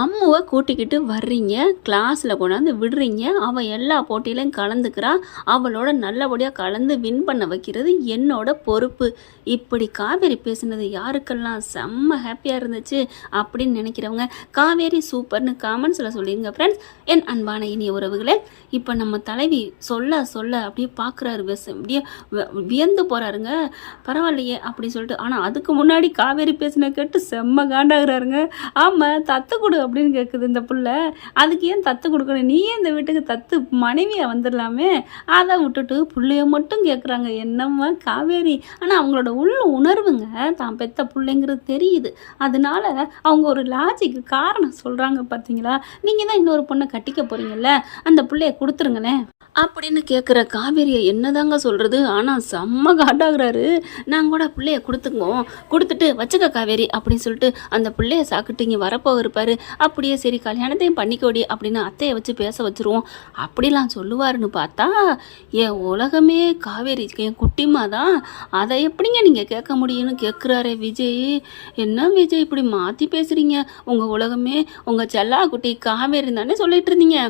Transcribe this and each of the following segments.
அம்முவை கூட்டிக்கிட்டு வர்றீங்க, கிளாஸில் கொண்டாந்து விடுறீங்க, அவள் எல்லா போட்டியிலையும் கலந்துக்கிறா, அவளோட நல்லபடியாக கலந்து வின் பண்ண வைக்கிறது என்னோட பொறுப்பு. இப்படி காவேரி பேசுனது யாருக்கெல்லாம் செம்ம ஹாப்பியாக இருந்துச்சு அப்படின்னு நினைக்கிறவங்க காவேரி சூப்பர்னு காமெண்ட்ஸில் சொல்லிடுங்க ஃப்ரெண்ட்ஸ். என் அன்பான இனிய உறவுகளே, இப்போ நம்ம தலைவி சொல்ல சொல்ல அப்படியே பார்க்குறாரு, அப்படியே வியந்து போகிறாருங்க. பரவாயில்லையே அப்படின்னு சொல்லிட்டு. ஆனால் அதுக்கு முன்னாடி காவேரி பேசின கேட்டு செம்ம காண்டாகிறாருங்க. ஆமாம், தத்து கொடு அப்படின்னு கேட்குது இந்த புள்ள. அதுக்கு ஏன் தத்து கொடுக்கணும்? நீ ஏன் இந்த வீட்டுக்கு தத்து மனைவியாக வந்துடலாமே, அதை விட்டுட்டு பிள்ளைய மட்டும் கேட்குறாங்க. என்னம்மா காவேரி. ஆனால் அவங்களோட உள்ள உணர்வுங்க, தான் பெத்த பிள்ளைங்கிறது தெரியுது. அதனால அவங்க ஒரு லாஜிக்கு காரணம் சொல்கிறாங்க. பார்த்தீங்களா, நீங்கள் தான் இன்னொரு பொண்ணை கட்டிக்க போகிறீங்கல்ல, அந்த பிள்ளைய கொடுத்துருங்கண்ணே அப்படின்னு கேட்குற காவேரியை என்னதாங்க சொல்கிறது. ஆனால் செம்ம காண்டாகிறாரு. நாங்கள் கூட பிள்ளைய கொடுத்துட்டு வச்சுக்க காவேரி அப்படின்னு சொல்லிட்டு அந்த பிள்ளைய சாக்கிட்டு இங்கே வரப்போ இருப்பார். அப்படியே சரி கல்யாணத்தையும் பண்ணிக்கோடி அப்படின்னு அத்தையை வச்சு பேச வச்சுருவோம் அப்படிலாம் சொல்லுவாருன்னு பார்த்தா, என் உலகமே காவேரி என் குட்டிமா தான், அதை எப்படிங்க நீங்கள் கேட்க முடியும்னு கேட்குறாரே விஜய். என்ன விஜய் இப்படி மாற்றி பேசுகிறீங்க? உங்கள் உலகமே உங்கள் செல்லா குட்டி காவேரி தானே சொல்லிட்டு இருந்தீங்க.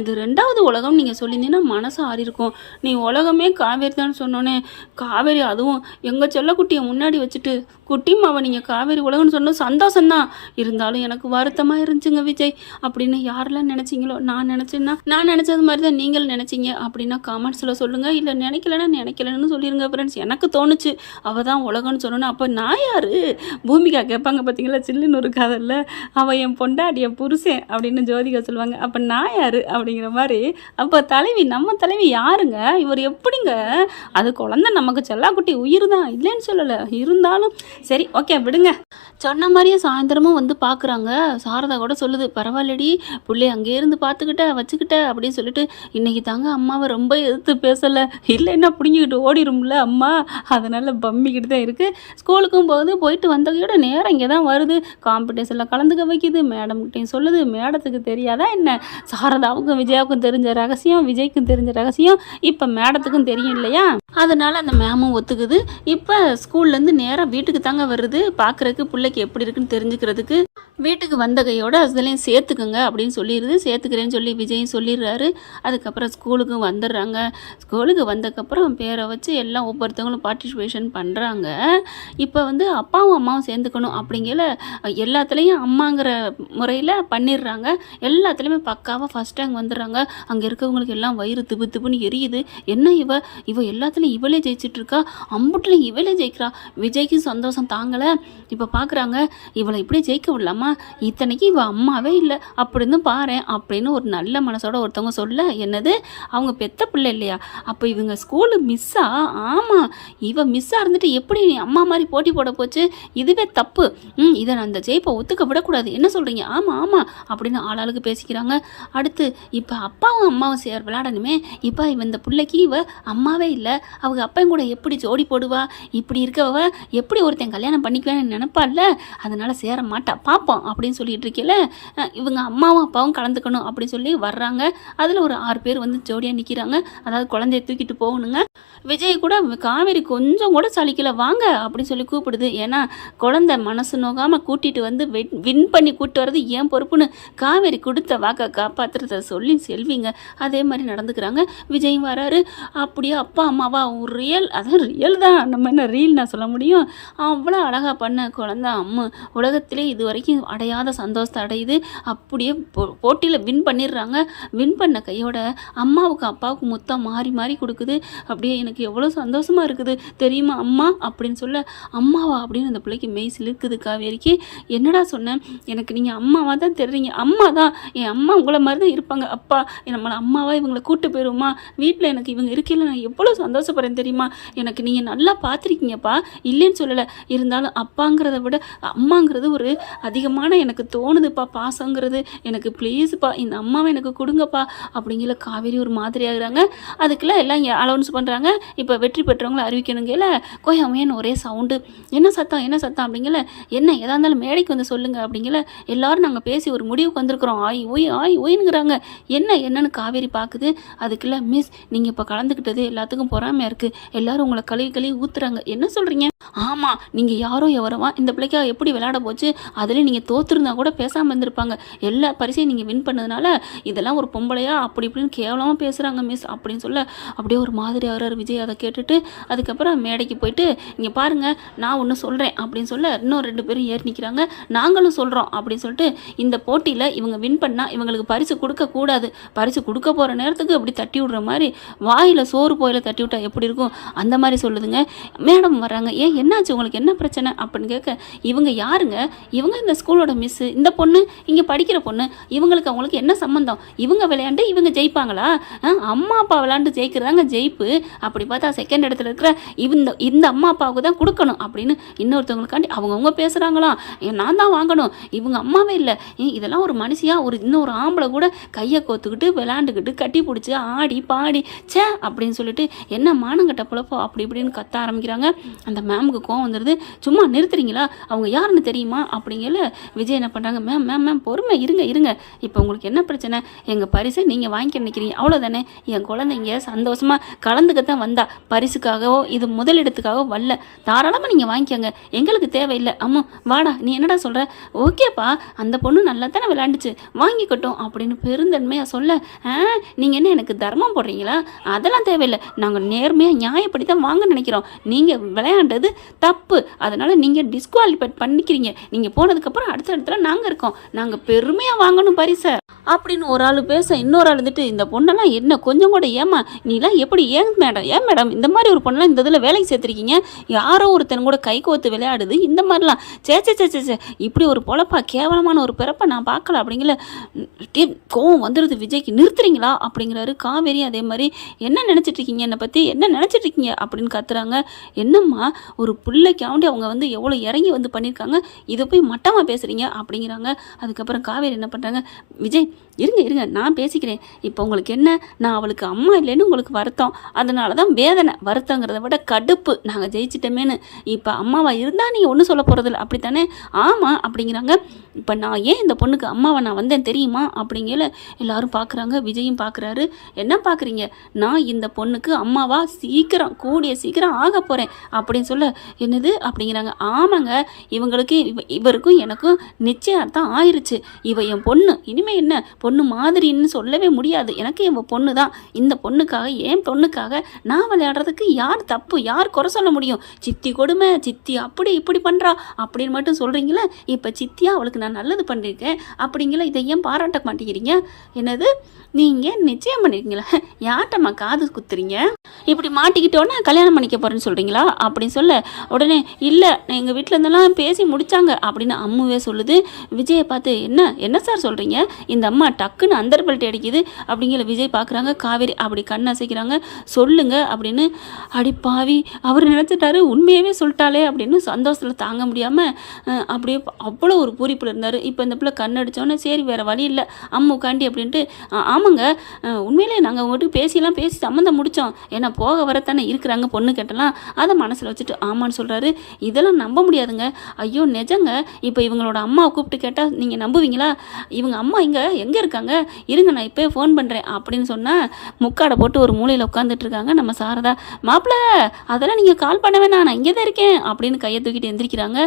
இது ரெண்டாவது உலகம் நீங்கள் சொல்லியிருந்தீங்கன்னா மனசு ஆறியிருக்கும். நீ உலகமே காவேரி தான் சொன்னோன்னே காவேரி, அதுவும் எங்கள் செல்லக்குட்டியை முன்னாடி வச்சுட்டு குட்டிமாவை நீங்கள் காவேரி உலகம்னு சொன்ன சந்தோஷம்தான், இருந்தாலும் எனக்கு வருத்தமாக இருந்துச்சுங்க விஜய் அப்படின்னு யாரெல்லாம் நினச்சிங்களோ நான் நினச்சது மாதிரி தான் நீங்கள் நினச்சிங்க அப்படின்னா காமெண்ட்ஸில் சொல்லுங்கள். இல்லை நினைக்கலன்னு சொல்லிடுங்க ஃப்ரெண்ட்ஸ். எனக்கு தோணுச்சு அவள் தான் உலகம்னு சொன்னோன்னா. அப்போ நான் யார்? பூமிகா கேட்பாங்க பார்த்தீங்களா, சில்லுன்னு ஒரு காதல்ல, அவள் என் பொண்டாட்டிய புருஷன் அப்படின்னு ஜோதிகா சொல்லுவாங்க. அப்போ நான் யார் அப்படிங்கிற மாதிரி. அப்போ நம்ம தலைவி யாருங்க? இவர் எப்படிங்க? அது குழந்தை நமக்கு செல்லாக்குட்டி உயிர் தான், இல்லைன்னு சொல்லலை, இருந்தாலும் சரி ஓகே விடுங்க. சொன்ன மாதிரியே சாயந்தரமும் வந்து பார்க்குறாங்க. சாரதா கூட சொல்லுது, பரவாயில்லடி பிள்ளை அங்கே இருந்து வச்சுக்கிட்ட அப்படின்னு சொல்லிட்டு, இன்றைக்கி தாங்க அம்மாவை ரொம்ப எதிர்த்து பேசலை, இல்லைன்னா பிடிங்கிக்கிட்டு ஓடிடும்ல அம்மா, அதனால் பம்மிக்கிட்டு தான் இருக்குது. ஸ்கூலுக்கும் போயிட்டு வந்ததையோட நேரம் இங்கே தான் வருது, காம்படிஷனில் கலந்துக்க வைக்கிது, மேடம்கிட்டையும் சொல்லுது. மேடத்துக்கு தெரியாதா என்ன? சாரதாவுக்கும் விஜயாவுக்கும் தெரிஞ்ச ரகசியம், விஜய்க்கும் தெரிஞ்ச ரகசியம் இப்போ மேடத்துக்கும் தெரியும் இல்லையா? அதனால் அந்த மேமும் ஒத்துக்குது. இப்போ ஸ்கூல்லேருந்து நேராக வீட்டுக்கு தாங்க வருது, பார்க்குறதுக்கு பிள்ளைக்கு எப்படி இருக்குன்னு தெரிஞ்சுக்கிறதுக்கு. வீட்டுக்கு வந்த கையோட அதுலேயும் சேர்த்துக்குங்க அப்படின்னு சொல்லிடுது. சேர்த்துக்கிறேன்னு சொல்லி விஜயும் சொல்லிடுறாரு. அதுக்கப்புறம் ஸ்கூலுக்கும் வந்துடுறாங்க. ஸ்கூலுக்கு வந்ததுக்கப்புறம் பேரை வச்சு எல்லாம் ஒவ்வொருத்தவங்களும் பார்ட்டிசிபேஷன் பண்ணுறாங்க. இப்போ வந்து அப்பாவும் அம்மாவும் சேர்ந்துக்கணும் அப்படிங்கிற எல்லாத்துலேயும் அம்மாங்கிற முறையில் பண்ணிடுறாங்க. எல்லாத்துலேயுமே பக்காவாக ஃபஸ்ட் ரேங்க் வந்துடுறாங்க. அங்கே இருக்கவங்களுக்கு எல்லாம் வயிறு திப்புன்னு எரியுது. என்ன இவ எல்லாத்துலேயும் இவளே ஜெயிச்சிட்ருக்கா, அம்புட்டுலையும் இவளே ஜெயிக்கிறா. விஜய்க்கு சந்தோஷம் தாங்கலை. இப்போ பார்க்குறாங்க, இவளை இப்படி ஜெயிக்க விடலாமா, இத்தனைக்கு இவ அம்மாவே இல்லை அப்படின்னு பாரு அப்படின்னு ஒரு நல்ல மனசோட ஒருத்தவங்க சொல்ல, என்னது அவங்க பெத்த பிள்ளை இல்லையா, அப்போ இவங்க ஸ்கூலு மிஸ்ஸா? ஆமாம், இவ மிஸ்ஸாக இருந்துட்டு எப்படி நீ அம்மா மாதிரி போட்டி போட போச்சு, இதுவே தப்பு, இதை நான் அந்த ஜெயிப்பை ஒத்துக்க விடக்கூடாது, என்ன சொல்கிறீங்க? ஆமாம் அப்படின்னு ஆளாளுக்கு பேசிக்கிறாங்க. அடுத்து இப்போ அப்பாவும் அம்மாவும் விளையாடணுமே, இப்போ இந்த பிள்ளைக்கு இவ அம்மாவே இல்லை, அவங்க அப்பையும் கூட எப்படி ஜோடி போடுவா, இப்படி இருக்கவ எப்படி ஒருத்தன் கல்யாணம் பண்ணிக்குவேன்னு நினைப்பால, அதனால் சேர மாட்டா, பார்ப்போம் அப்படின்னு சொல்லிட்டு இருக்கல. இவங்க அம்மாவும் அப்பாவும் கலந்துக்கணும் அப்படின்னு சொல்லி வர்றாங்க. அதில் ஒரு 6 பேர் வந்து ஜோடியாக நிற்கிறாங்க. அதாவது குழந்தைய தூக்கிட்டு போகணுங்க. விஜய் கூட காவேரி கொஞ்சம் கூட சலிக்கல, வாங்க அப்படின்னு சொல்லி கூப்பிடுது. ஏன்னா குழந்தை மனசு நோகாமல் கூட்டிகிட்டு வந்து வின் பண்ணி கூப்பிட்டு வர்றது ஏன் பொறுப்புன்னு காவேரி கொடுத்த வாக்கை காப்பாற்றுறத சொல்லி செல்விங்க அதே மாதிரி நடந்துக்கிறாங்க. விஜயும் வராரு. அப்படியே அப்பா அம்மாவா அதான் ரியல் தான், நம்ம என்ன ரீல் நான் சொல்ல முடியும். அவ்வளோ அழகாக பண்ண குழந்தை அம்மா உலகத்திலே இது வரைக்கும் அடையாத சந்தோஷத்தை அடையுது. அப்படியே போட்டியில் வின் பண்ணிடுறாங்க. வின் பண்ண கையோட அம்மாவுக்கு அப்பாவுக்கு மொத்தம் மாறி கொடுக்குது. அப்படியே எனக்கு எவ்வளோ சந்தோஷமாக இருக்குது தெரியுமா அம்மா அப்படின்னு சொல்ல, அம்மாவா அப்படின்னு அந்த பிள்ளைக்கு மெய் சிலிர்க்குது. காவேரிக்கு என்னடா சொன்னேன், எனக்கு நீங்கள் அம்மாவாக தான் தெரியுங்க, அம்மா தான், என் அம்மா உங்களை மாதிரி தான் இருப்பாங்க, அப்பா நம்மளை அம்மாவா இவங்களை கூட்டு போயிடுவோமா, வீட்டில் எனக்கு இவங்க இருக்கையில் நான் எவ்வளோ சந்தோஷப்படுறேன் தெரியுமா, எனக்கு நீங்கள் நல்லா பார்த்துருக்கீங்கப்பா, இல்லைன்னு சொல்லலை, இருந்தாலும் அப்பாங்கிறத விட அம்மாங்கிறது ஒரு அதிகமான எனக்கு தோணுதுப்பா, பாசங்கிறது எனக்கு, ப்ளீஸுப்பா இந்த அம்மாவை எனக்கு கொடுங்கப்பா அப்படிங்கிற காவேரி ஒரு மாதிரி ஆகுறாங்க. அதுக்கெல்லாம் எல்லாம் அலௌன்ஸ் பண்ணுறாங்க. இப்போ வெற்றி பெற்றவங்களை அறிவிக்கணுங்கல கோயமையன்னு ஒரே சவுண்டு, என்ன சத்தம் அப்படிங்கல, என்ன எதா இருந்தாலும் மேடைக்கு வந்து சொல்லுங்கள் அப்படிங்கல, எல்லாரும் நாங்கள் பேசி ஒரு முடிவுக்கு வந்திருக்கிறோம், ஆய் ஓய்னுங்கிறாங்க. என்னன்னு காவேரி பார்க்குது. அதுக்குள்ள மிஸ் நீங்கள் இப்போ கலந்துக்கிட்டது எல்லாத்துக்கும் பொறாமையாக இருக்குது, எல்லாரும் உங்களை கழுவி ஊற்றுறாங்க, என்ன சொல்கிறீங்க? ஆமாம், நீங்கள் யாரோ எவரவா இந்த பிள்ளைக்கா எப்படி விளையாட போச்சு, அதில் நீங்கள் நீங்கள் தோற்றுருந்தா கூட பேசாமல் இருந்திருப்பாங்க. எல்லா பரிசையும் நீங்கள் வின் பண்ணதுனால இதெல்லாம் ஒரு பொம்பளையா அப்படி இப்படின்னு கேவலமாக பேசுகிறாங்க மிஸ் அப்படின்னு சொல்ல அப்படியே ஒரு மாதிரி ஆகிறார் விஜய். அதை கேட்டுட்டு அதுக்கப்புறம் மேடைக்கு போயிட்டு இங்கே பாருங்கள் நான் ஒன்று சொல்கிறேன் அப்படின்னு சொல்ல இன்னும் 2 பேரும் ஏறி நிற்கிறாங்க. நாங்களும் சொல்கிறோம் அப்படின்னு சொல்லிட்டு இந்த போட்டியில் இவங்க வின் பண்ணால் இவங்களுக்கு பரிசு கொடுக்கக்கூடாது. பரிசு கொடுக்க போகிற நேரத்துக்கு அப்படி தட்டி விடுற மாதிரி வாயில் சோறு போயில தட்டி விட்டா எப்படி இருக்கும் அந்த மாதிரி சொல்லுதுங்க. மேடம் வராங்க. ஏன் என்னாச்சு உங்களுக்கு என்ன பிரச்சனை அப்படின்னு கேட்க இவங்க யாருங்க? இவங்க இந்த ஸ்கூலோட மிஸ்ஸு. இந்த பொண்ணு இங்கே படிக்கிற பொண்ணு. இவங்களுக்கு அவங்களுக்கு என்ன சம்மந்தம்? இவங்க விளையாண்டு இவங்க ஜெயிப்பாங்களா? அம்மா அப்பா விளையாண்டு ஜெயிக்கிறதாங்க ஜெயிப்பு. அப்படி பார்த்தா செகண்ட் இடத்துல இருக்கிற இந்த அம்மா அப்பாவுக்கு தான் கொடுக்கணும் அப்படின்னு இன்னொருத்தவங்களுக்காண்டி அவங்கவுங்க பேசுகிறாங்களாம். நான் தான் வாங்கணும், இவங்க அம்மாவே இல்லை. இதெல்லாம் ஒரு மனுஷியா? இன்னொரு ஆம்பளை கூட கையை கோத்துக்கிட்டு விளையாண்டுக்கிட்டு கட்டி பிடிச்சி ஆடி பாடி சே அப்படின்னு சொல்லிட்டு என்ன மானங்கட்ட புழப்போ அப்படி இப்படின்னு கத்த ஆரம்பிக்கிறாங்க. அந்த மேமுக்கு கோவம் வந்துடுது. சும்மா நிறுத்துறீங்களா? அவங்க யாருன்னு தெரியுமா அப்படிங்கல விஜய் என்ன பண்ணுறாங்க, மேம் மேம் மேம் பொறுமை இருங்க இருங்க, இப்போ உங்களுக்கு என்ன பிரச்சனை? எங்கள் பரிசை நீங்கள் வாங்கிக்க நினைக்கிறீங்க அவ்வளோதானே? என் குழந்தைங்க சந்தோஷமாக கலந்துக்கத்தான் வந்தா, பரிசுக்காகவோ இது முதலிடத்துக்காகவோ வரல. தாராளமாக நீங்கள் வாங்கிக்கோங்க, எங்களுக்கு தேவையில்லை. அம்மா வாடா, நீ என்னடா சொல்கிற? ஓகேப்பா, அந்த பொண்ணு நல்லா தானே விளையாண்டுச்சு, வாங்கிக்கட்டும் அப்படின்னு பெருந்தன்மையாக சொல்ல, நீங்கள் என்ன எனக்கு தர்மம் போடுறீங்களா? அதெல்லாம் தேவையில்லை, நாங்கள் நேர்மையாக நியாயப்படி தான் வாங்க நினைக்கிறோம். நீங்கள் விளையாண்டது தப்பு, அதனால் நீங்கள் டிஸ்குவாலிஃபைட் பண்ணிக்கிறீங்க. நீங்கள் போனதுக்கப்புறம் அடுத்த இடத்துல நாங்கள் இருக்கோம், நாங்கள் பெருமையாக வாங்கணும் பரிசை அப்படின்னு ஒரு ஆள் பேச இன்னொரு ஆள் இருந்துட்டு இந்த பொண்ணெல்லாம் என்ன கொஞ்சம் கூட ஏமா நீலாம் எப்படி ஏன் மேடம் இந்த மாதிரி ஒரு பொண்ணெல்லாம் இந்த இதில் வேலைக்கு சேர்த்துருக்கீங்க? யாரோ ஒருத்தன் கூட கை கோத்து விளையாடுது இந்த மாதிரிலாம் சே இப்படி ஒரு பொழப்பா, கேவலமான ஒரு பிறப்பை நான் பார்க்கல அப்படிங்கிற கோவம் வந்துடுது விஜய்க்கு. நிறுத்துறீங்களா அப்படிங்கிறாரு. காவேரி அதே மாதிரி என்ன நினச்சிட்ருக்கீங்க, என்னை பற்றி என்ன நினச்சிட்ருக்கீங்க அப்படின்னு கத்துறாங்க. என்னம்மா ஒரு பிள்ளைக்காண்டி அவங்க வந்து எவ்வளோ இறங்கி வந்து பண்ணியிருக்காங்க, இதை போய் மட்டமாக பேசுகிறீங்க அப்படிங்கிறாங்க. அதுக்கப்புறம் காவேரி என்ன பண்ணுறாங்க, விஜய் இருங்க நான் பேசிக்கிறேன். இப்போ உங்களுக்கு என்ன, நான் அவளுக்கு அம்மா இல்லைன்னு உங்களுக்கு வருத்தம், அதனால தான் வேதனை. வருத்தங்கிறத விட கடுப்பு, நாங்கள் ஜெயிச்சிட்டோமேனு. இப்போ அம்மாவா இருந்தால் நீங்கள் ஒன்றும் சொல்ல போகிறதில்ல அப்படித்தானே? ஆமாம் அப்படிங்கிறாங்க. இப்போ நான் ஏன் இந்த பொண்ணுக்கு அம்மாவை நான் வந்தேன் தெரியுமா அப்படிங்கல எல்லாரும் பார்க்குறாங்க. விஜயும் பார்க்குறாரு. என்ன பார்க்குறீங்க? நான் இந்த பொண்ணுக்கு அம்மாவா கூடிய சீக்கிரம் ஆக போகிறேன் அப்படின்னு சொல்ல என்னது அப்படிங்கிறாங்க. ஆமாங்க, இவங்களுக்கு இவருக்கும் எனக்கும் நிச்சயத்தான் ஆயிடுச்சு. இவ என் பொண்ணு, இனிமே என்ன பொண்ணு மாதிரின்னு சொல்லவே முடியாது. எனக்கு என் பொண்ணு தான். இந்த பொண்ணுக்காக, என் பொண்ணுக்காக நான் விளையாடுறதுக்கு யார் தப்பு, யார் குறை சொல்ல முடியும்? சித்தி கொடுமை, சித்தி அப்படி இப்படி பண்ணுறா அப்படின்னு மட்டும் சொல்கிறீங்களே. இப்போ சித்தியா அவளுக்கு நான் நல்லது பண்ணியிருக்கேன் அப்படிங்களா, இதை ஏன் பாராட்ட மாட்டேங்கிறீங்க? என்னது நீங்கள் நிச்சயம் பண்ணியிருக்கீங்களா? யார்கிட்டம்மா காது குத்துறீங்க? இப்படி மாட்டிக்கிட்டோன்னா கல்யாணம் பண்ணிக்க போகிறேன்னு சொல்கிறீங்களா அப்படின்னு சொல்ல உடனே இல்லை எங்கள் வீட்டில் இருந்தெல்லாம் பேசி முடித்தாங்க அப்படின்னு அம்முவே சொல்லுது. விஜயை பார்த்து என்ன சார் சொல்கிறீங்க? இந்த அம்மா டக்குன்னு அந்தர்பல்ட்டி அடிக்குது அப்படிங்கிற விஜய் பார்க்குறாங்க. காவேரி அப்படி கண் அசைக்கிறாங்க. சொல்லுங்க அப்படின்னு. அடிப்பாவி, அவர் நினச்சிட்டாரு உண்மையாகவே சொல்லிட்டாலே அப்படின்னு சந்தோஷத்தில் தாங்க முடியாமல் அப்படியே அவ்வளோ ஒரு பூரிப்பில் இருந்தார். இப்போ இந்த பிள்ளை கண் அடித்தோன்னே சரி வேறு வழி இல்லை அம்முக்காண்டி அப்படின்ட்டு ஆமாங்க உண்மையிலே நாங்கள் உங்கள்கிட்ட பேசி சம்மந்தம் முடித்தோம். ஏன்னா போக வரத்தானே இருக்கிறாங்க பொண்ணு கேட்டலாம். அதை மனசில் வச்சுட்டு ஆமான்னு சொல்கிறாரு. இதெல்லாம் நம்ப முடியாதுங்க. ஐயோ நிஜங்க. இப்போ இவங்களோட அம்மாவை கூப்பிட்டு கேட்டால் நீங்கள் நம்புவீங்களா? இவங்க அம்மா எங்கே இருக்காங்க? இருங்க நான் இப்போ ஃபோன் பண்ணுறேன் அப்படின்னு சொன்னால் முக்காடை போட்டு ஒரு மூலையில் உட்காந்துட்டு இருக்காங்க நம்ம சாரதா. மாப்பிள்ள அதெல்லாம் நீங்கள் கால் பண்ண வேணாம், நான் இங்கே தான் இருக்கேன் அப்படின்னு கையை தூக்கிட்டு எந்திரிக்கிறாங்க.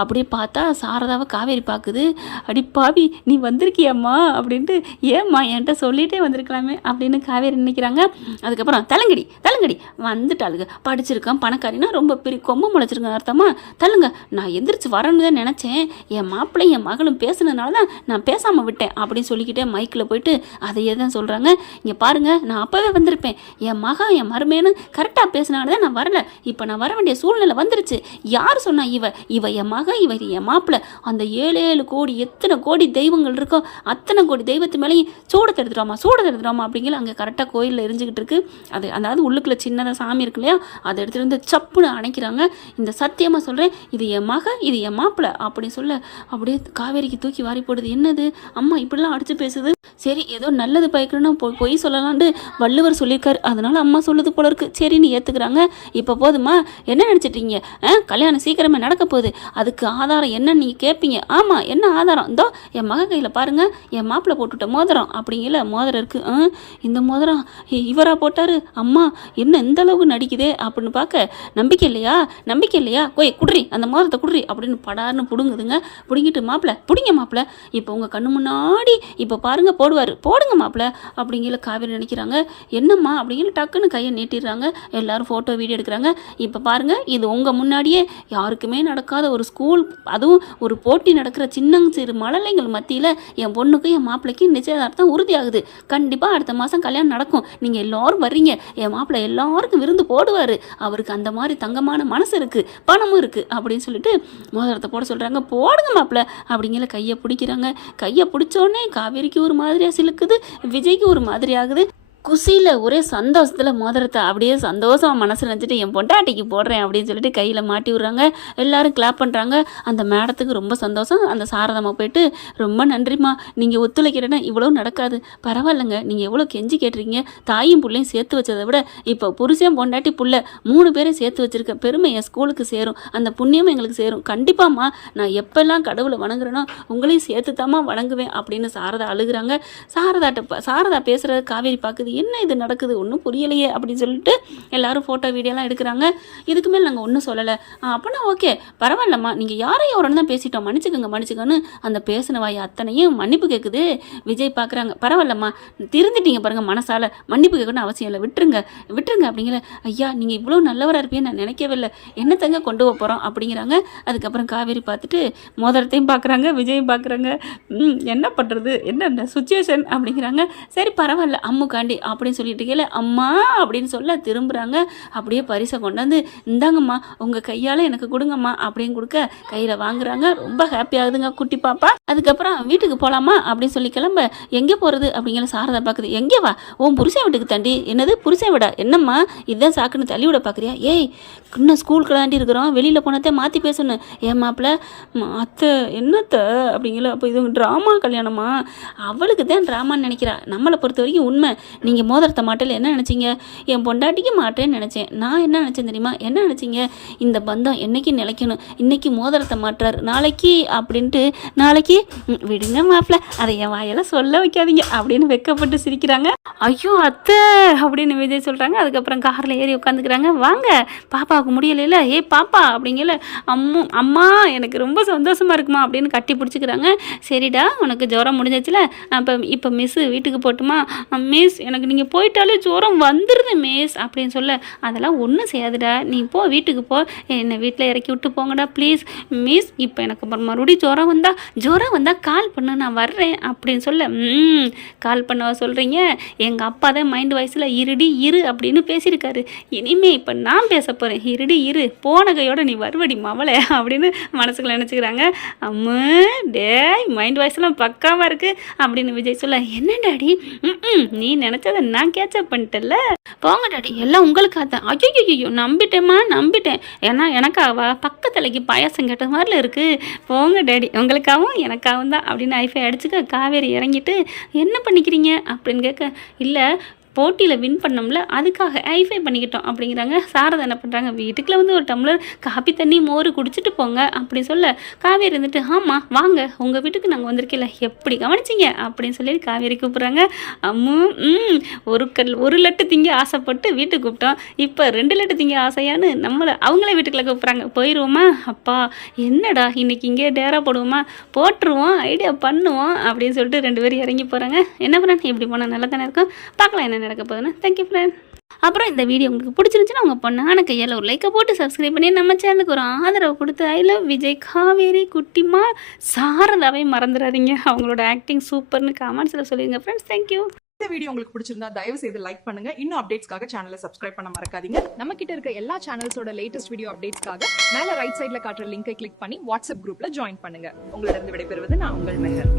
அப்படியே பார்த்தா சாரதாவை காவேரி பார்க்குது. அடிப்பாவி நீ வந்திருக்கியம்மா அப்படின்ட்டு. ஏம்மா என்கிட்ட சொல்லிகிட்டே வந்திருக்கலாமே அப்படின்னு காவேரி நினைக்கிறாங்க. அதுக்கப்புறம் தலங்கடி வந்துட்டாளுங்க. படிச்சிருக்கேன், பணக்காரினா ரொம்ப பெரிய கொம்பு முளைச்சிருக்கேன் அர்த்தமா? தள்ளுங்க, நான் எந்திரிச்சு வரணும்னு தான் நினச்சேன். என் மாப்பிள்ளையும் என் மகளும் பேசுனதுனால தான் நான் பேசாமல் விட்டேன் அப்படின்னு சொல்லிக்கிட்டே மைக்கில் போயிட்டு அதையே தான் சொல்கிறாங்க. இங்கே பாருங்கள், நான் அப்போவே வந்திருப்பேன். என் மகன் என் மருமேனு கரெக்டாக பேசினால தான் நான் வரல. இப்போ நான் வர வேண்டிய சூழ்நிலை வந்துருச்சு. யார் சொன்னா? இவ என் மகன், இவர் என் மாப்பிள்ளை. அந்த 7 கோடி எத்தனை கோடி தெய்வங்கள் இருக்கோ அத்தனை கோடி தெய்வத்து மேலேயும் சூடத்தை எடுத்துடுவாமா அப்படிங்கிற அங்கே கரெக்டாக கோயிலில் எரிஞ்சுக்கிட்டு இருக்கு. அதாவது உள்ளுக்குள்ள சின்னதாக சாமி இருக்கு இல்லையா, அதை எடுத்துகிட்டு வந்து சப்புன்னு அணைக்கிறாங்க. இந்த சத்தியமாக சொல்கிறேன், இது என் மகன், இது என் மாப்பிள்ளை அப்படின்னு சொல்ல அப்படியே காவேரிக்கு தூக்கி வாரி போடுது. என்னது அம்மா இப்படிலாம் அடிச்சு வச்சு பேசுது. சரி ஏதோ நல்லது பயக்கணும்னா பொய் சொல்லலான்ட்டு வள்ளுவர் சொல்லியிருக்காரு, அதனால அம்மா சொல்லுது போல இருக்கு, சரின்னு ஏற்றுக்கிறாங்க. இப்போ போதுமா, என்ன நினச்சிட்டீங்க? கல்யாணம் சீக்கிரமே நடக்க போகுது, அதுக்கு ஆதாரம் என்னன்னு நீங்கள் கேட்பீங்க. ஆமாம், என்ன ஆதாரம்? இந்தோ என் மக கையில் பாருங்கள், என் மாப்பிள்ளை போட்டுவிட்ட மோதிரம் அப்படிங்கல மோதிரம் இருக்குது. இந்த மோதிரம் இவராக போட்டார், அம்மா என்ன இந்த அளவுக்கு நடிக்குதே அப்படின்னு பார்க்க நம்பிக்கை இல்லையா கோய் குடுறி, அந்த மோதிரத்தை குடுறி அப்படின்னு படார்னு பிடுங்குதுங்க. பிடுங்கிட்டு மாப்பிள்ளை பிடிங்க மாப்பிள்ளை, இப்போ உங்கள் கண்ணு முன்னாடி இப்போ பாருங்கள் போடுங்க மாப்பிள்ள அப்படிங்கிற காவேரி நினைக்கிறாங்க. என்னம்மா அப்படிங்கிற டக்குன்னு கையை நீட்டிடுறாங்க. எல்லாரும் ஃபோட்டோ வீடியோ எடுக்கிறாங்க. இப்போ பாருங்க, இது உங்கள் முன்னாடியே யாருக்குமே நடக்காத ஒரு ஸ்கூல், அதுவும் ஒரு போட்டி நடக்கிற சிறு மழலைங்கள் மத்தியில் என் பொண்ணுக்கும் என் மாப்பிள்ளைக்கும் நிச்சயதார்த்தம் உறுதியாகுது. கண்டிப்பாக அடுத்த மாதம் கல்யாணம் நடக்கும். நீங்கள் எல்லோரும் வர்றீங்க, என் மாப்பிள்ளை எல்லாருக்கும் விருந்து போடுவார், அவருக்கு அந்த மாதிரி தங்கமான மனசு இருக்குது, பணமும் இருக்குது அப்படின்னு சொல்லிட்டு மோதிரத்தை போட சொல்கிறாங்க. போடுங்க மாப்பிள்ளை அப்படிங்கிற கையை பிடிக்கிறாங்க. கையை பிடிச்சோடனே காவேரிக்கு ஒரு மாதிரியாக சிலுக்குது, விஜய்க்கு ஒரு மாதிரி ஆகுது. குசியில் ஒரே சந்தோஷத்தில் மோதிரத்தை அப்படியே சந்தோஷமாக மனசில் நினச்சிட்டு என் பொண்டாட்டிக்கு போடுறேன் அப்படின்னு சொல்லிட்டு கையில் மாட்டி விட்றாங்க. எல்லோரும் கிளாப் பண்ணுறாங்க. அந்த மேடத்துக்கு ரொம்ப சந்தோஷம். அந்த சாரதம்மா போயிட்டு, ரொம்ப நன்றிம்மா, நீங்கள் ஒத்துழைக்கிறேன்னா இவ்வளோ நடக்காது, பரவாயில்லைங்க, நீங்கள் எவ்வளோ கெஞ்சி கேட்டிருக்கீங்க, தாயும் பிள்ளையும் சேர்த்து வச்சதை விட இப்போ புருஷன் பொண்டாட்டி புள்ள 3 பேரும் சேர்த்து வச்சுருக்க பெருமை என் ஸ்கூலுக்கு சேரும், அந்த புண்ணியமும் எங்களுக்கு சேரும். கண்டிப்பாம்மா, நான் எப்பெல்லாம் கடவுளை வணங்குறேனோ உங்களையும் சேர்த்து தாம்மா வணங்குவேன் அப்படின்னு சாரதா அழுகுறாங்க. சாரதா பேசுகிறத காவேரி பார்க்குது. என்ன இது நடக்குது, ஒன்றும் புரியலையே அப்படின்னு சொல்லிட்டு எல்லாரும் ஃபோட்டோ வீடியோலாம் எடுக்கிறாங்க. இதுக்கு மேலே நாங்கள் ஒன்றும் சொல்லலை. அப்போனா ஓகே பரவாயில்லம்மா, நீங்கள் யாரையும் ஒரு தான் பேசிட்டோம், மன்னிச்சுக்கோன்னு அந்த பேசின வாய் அத்தனையும் மன்னிப்பு கேட்குது. விஜய் பார்க்குறாங்க. பரவாயில்லம்மா, திருந்திட்டீங்க பாருங்கள், மனசால் மன்னிப்பு கேட்கணும்னு அவசியம் இல்லை, விட்டுருங்க அப்படிங்கிற. ஐயா நீங்கள் இவ்வளோ நல்லவராக இருப்பீன்னு நான் நினைக்கவே இல்லை, என்னத்தங்க கொண்டு போகிறோம் அப்படிங்கிறாங்க. அதுக்கப்புறம் காவேரி பார்த்துட்டு மோதிரத்தையும் பார்க்குறாங்க, விஜயும் பார்க்குறாங்க. என்ன பண்ணுறது, என்ன சுச்சுவேஷன் அப்படிங்கிறாங்க. சரி பரவாயில்ல அம்முக்காண்டி அப்படின்னு சொல்லிட்டு கேள அம்மா அப்படின்னு சொல்ல திரும்புகிறாங்க. அப்படியே பரிசை கொண்டாந்து இந்தாங்கம்மா உங்கள் கையால் எனக்கு கொடுங்கம்மா அப்படின்னு கொடுக்க கையில் வாங்குறாங்க. ரொம்ப ஹாப்பி ஆகுதுங்க குட்டி பாப்பா. அதுக்கப்புறம் வீட்டுக்கு போகலாமா அப்படின்னு சொல்லி கிளம்ப, எங்கே போகிறது அப்படிங்கிற சாரதா பார்க்குது. எங்கே வா, உன் புருஷன் வீட்டுக்கு தாண்டி. என்னது புருஷன் விடா, என்னம்மா இதுதான் சாக்குன்னு தள்ளி விட பார்க்குறியா? ஏய் இன்னும் ஸ்கூலுக்கு தாண்டி இருக்கிறோம், வெளியில் போனதே மாற்றி பேசணும். ஏன் மாப்பிள்ள அத்தை என்னத்த அப்படிங்கிற. அப்போ இது ட்ராமா கல்யாணமா? அவளுக்கு தான் ட்ராமான்னு நினைக்கிறா. நம்மளை பொறுத்த வரைக்கும் உண்மை. நீங்கள் மோதிரத்தை மாட்டல என்ன நினச்சிங்க? என் பொண்டாட்டிக்கு மாட்டேன்னு நினச்சேன். நான் என்ன நினச்சேன் தெரியுமா? என்ன நினச்சிங்க? இந்த பந்தம் என்னைக்கு நிலைக்கணும், இன்றைக்கி மோதிரத்தை மாட்டுறாரு, நாளைக்கு அப்படின்ட்டு நாளைக்கு விடுங்க மாப்பிள்ள, அதை என் வாயெல்லாம் சொல்ல வைக்காதீங்க அப்படின்னு வெக்கப்பட்டு சிரிக்கிறாங்க. ஐயோ அத்தை அப்படின்னு விஜய் சொல்கிறாங்க. அதுக்கப்புறம் காரில் ஏறி உட்காந்துக்கிறாங்க. வாங்க பாப்பாவுக்கு முடியலைல்ல, ஏய் பாப்பா அப்படிங்கல. அம்மா எனக்கு ரொம்ப சந்தோஷமாக இருக்குமா அப்படின்னு கட்டி பிடிச்சிக்கிறாங்க. சரிடா உனக்கு ஜுரம் முடிஞ்சிச்சுல, இப்போ மிஸ்ஸு வீட்டுக்கு போட்டுமா? மிஸ் எனக்கு நீங்கள் போயிட்டாலே ஜுரம் வந்துடுது மிஸ் அப்படின்னு சொல்ல, அதெல்லாம் ஒன்றும் செய்யாதுடா, நீ போ வீட்டுக்கு போ, என்னை வீட்டில் இறக்கி விட்டு போங்கடா ப்ளீஸ் மிஸ். இப்போ எனக்கு மறுபடியும் ஜுரம் வந்தால் கால் பண்ணு, நான் வர்றேன் அப்படின்னு சொல்ல. கால் பண்ணவா சொல்கிறீங்க? எங்கள் அப்பா தான் மைண்ட் வாய்ஸில் இருடி இரு அப்படின்னு பேசியிருக்காரு. இனிமே இப்போ நான் பேச போகிறேன், இருடி இரு, போன கையோட நீ வருவடி மவளை அப்படின்னு மனசுக்குள்ள நினச்சிக்கிறாங்க. அம்மா டேய் மைண்ட் வாய்ஸ்லாம் பக்காவாக இருக்குது அப்படின்னு விஜய் சொல்ல. என்ன டாடி நீ நினச்சதை நான் கேட்சப் பண்ணிட்டல, போங்க டாடி எல்லாம் உங்களுக்காக தான். ஐயோ நம்பிட்டேன், ஏன்னா எனக்காவா பக்கத்துலைக்கு பாயாசம் கேட்ட மாதிரில இருக்குது, போங்க டாடி உங்களுக்காகவும் எனக்காகவும் தான் அப்படின்னு ஐஃபை அடிச்சுக்க. காவேரி இறங்கிட்டு என்ன பண்ணிக்கிறீங்க அப்படின்னு கேட்க, இல்லை போட்டியில் வின் பண்ணோம்ல அதுக்காக ஐஃபை பண்ணிக்கிட்டோம் அப்படிங்கிறாங்க. சாரதா என்ன பண்ணுறாங்க, வீட்டுக்குள்ள வந்து ஒரு டம்ளர் காப்பி தண்ணி மோர் குடிச்சிட்டு போங்க அப்படின்னு சொல்ல, காவேரி இருந்துட்டு ஆமாம் வாங்க உங்கள் வீட்டுக்கு நாங்கள் வந்திருக்கல, எப்படி கவனிச்சிங்க அப்படின்னு சொல்லி காவேரி கூப்பிட்றாங்க. அம்மு ஒரு லட்டு திங்க ஆசைப்பட்டு வீட்டுக்கு கூப்பிட்டோம், இப்போ 2 லட்டு திங்க ஆசையான்னு நம்மளை அவங்களே வீட்டுக்குள்ள கூப்பிட்றாங்க. போயிடுவோமா? அப்பா என்னடா இன்னைக்கு இங்கே டேரா போடுவோமா? போட்டுருவோம், ஐடியா பண்ணுவோம் அப்படின்னு சொல்லிட்டு 2 பேரும் இறங்கி போகிறாங்க. என்ன பண்ண இப்படி போனால் நல்லா தானே இருக்கும், பார்க்கலாம் என்ன நடக்க போகுதுன்னு. Thank you friend. அப்புறம் இந்த வீடியோ உங்களுக்கு பிடிச்சிருந்துச்சுன்னா உங்கள் பொண்ணான கையால் ஒரு லைக்கை போட்டு சப்ஸ்கிரைப் பண்ணி நம்ம சேனலுக்கு ஒரு ஆதரவு கொடுத்து ஐ லவ் விஜய், காவேரி, குட்டிமா, சாரதாவை மறந்துடாதீங்க, அவங்களோட ஆக்டிங் சூப்பர்னு கமெண்ட்ஸில் சொல்லிடுங்க ஃப்ரெண்ட்ஸ். தேங்க்யூ. இந்த வீடியோ உங்களுக்கு பிடிச்சிருந்தா தயவு செய்து லைக் பண்ணுங்க. இன்னும் அப்டேட்ஸ்க்காக சேனலை சப்ஸ்கிரைப் பண்ண மறக்காதீங்க. நம்ம கிட்ட இருக்க எல்லா சேனல்ஸோட லேட்டஸ்ட் வீடியோ அப்டேட்ஸ்க்காக மேல ரைட் சைடுல காட்டுற லிங்கை கிளிக் பண்ணி வாட்ஸ்அப் குரூப்ல ஜாயின் பண்ணுங்க. உங்களிடம் விடைபெறுவது நான் உங்கள் மெஹர்.